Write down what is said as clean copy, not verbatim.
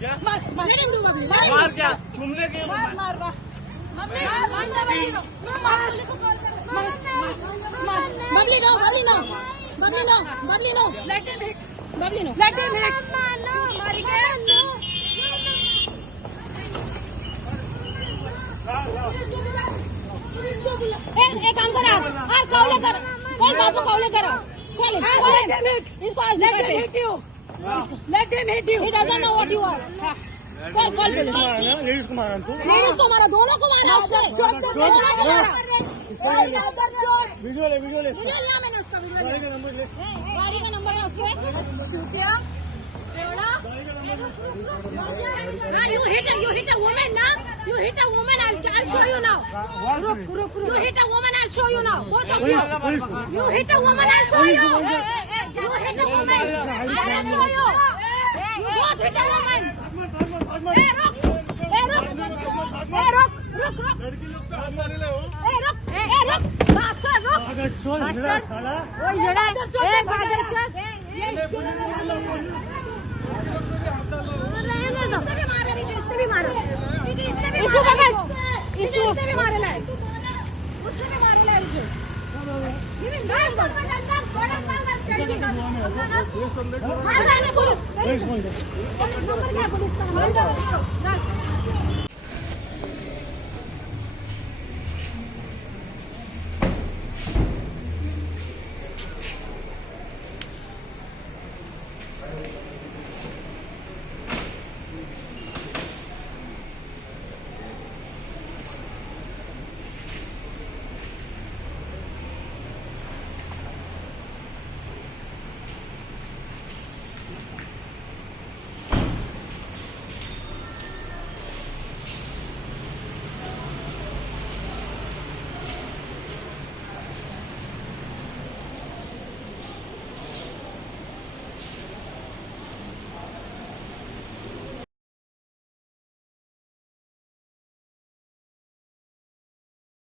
क्या मार क्या तुमने क्यों Babli no Babli no Babli no Babli no let him hit Babli no let him hit मार के एक काम कर आप और कॉल कर कॉल बापू कॉल करो कॉल इसको आज let him hit you he doesn't know what you are call call ladies को मारा तू लेडीज को मारा दोनों को मारा उसने दोनों को मारा वीडियो ले वीडियो लिया मैंने उसका वीडियो गाड़ी का नंबर ले गाड़ी का नंबर है उसके क्या एवड़ा you hit a woman now you hit a woman I'll show you now रुक you hit a woman I'll show you now both of you hit a woman I'll show you you hit a woman I will show you you both hit a woman रुक मास्टर रुक छोड़ मेरा साला ओए जड़ा ए बादल चल इसने भी मारा इसको पकड़ इसने भी मारा है उसने भी मारा है पुलिस पुलिस का